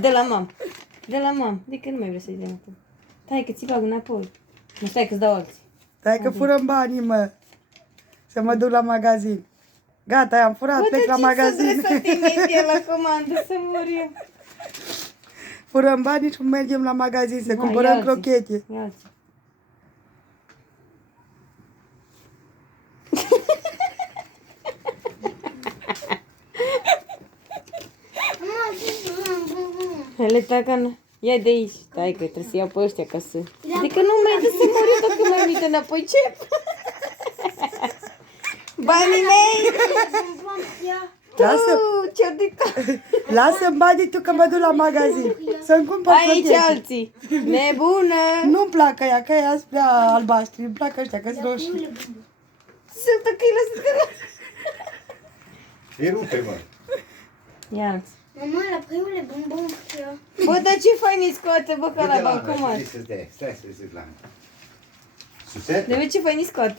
Dă la mam. Dă la mam. De că nu mai vrei să-i dăm acum. Stai că ți bag înapoi. Nu stai că-ți dau alții. Stai că furăm banii, mă. Să mă duc la magazin. Gata, am furat, plec la magazin. Să imediat la comandă, să mor eu. Furăm banii și mergem la magazin să Hai, cumpărăm ia-ți. crochete. Ia-ți. Hele, tacan. Ia de aici. Stai că trebuie să iau pe ăștia ca să... Adică nu mai dă să mor eu dacă mai uită înapoi. Ce? Banii mei! Lasă, Ce-o de cap? lasă-mi banii tu că mă duc la magazin. Să-mi cumpăr Aici crochete. alții. Nebună! Nu-mi placă ea, că ea sunt prea albaștri. Îmi plac ăștia, că sunt roșii. Sunt că îi lăsă de la... Îi rupe, mă. Ia-ți. Mama, la primele bombon că... Bă, dar ce fain îi scoate, bă, ca la bancomat. Stai să zic la mine. Suset? De ce fain îi scoate?